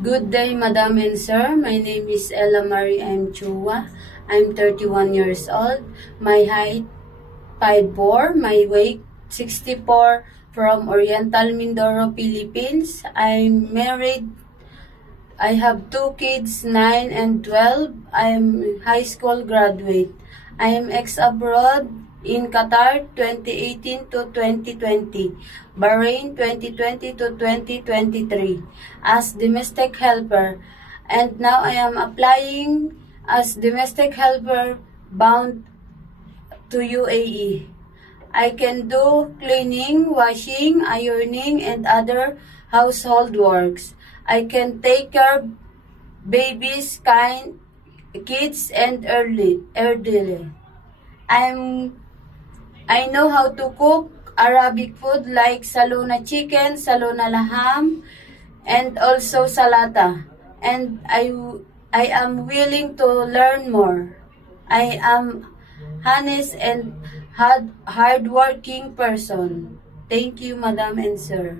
Good day, Madam and Sir. My name is Ella Marie M. Chua. I'm 31 years old. My height 5'4", my weight 64, from Oriental Mindoro, Philippines. I'm married. I have two kids, 9 and 12. I'm high school graduate. I am ex-abroad in Qatar 2018 to 2020, Bahrain 2020 to 2023 as domestic helper. And now I am applying as domestic helper bound to UAE. I can do cleaning, washing, ironing, and other household works. I can take care of babies, kids, and elderly. I'm I know how to cook Arabic food like salona chicken, salona laham, and also salata. And I am willing to learn more. I am honest and hardworking person. Thank you, Madam and Sir.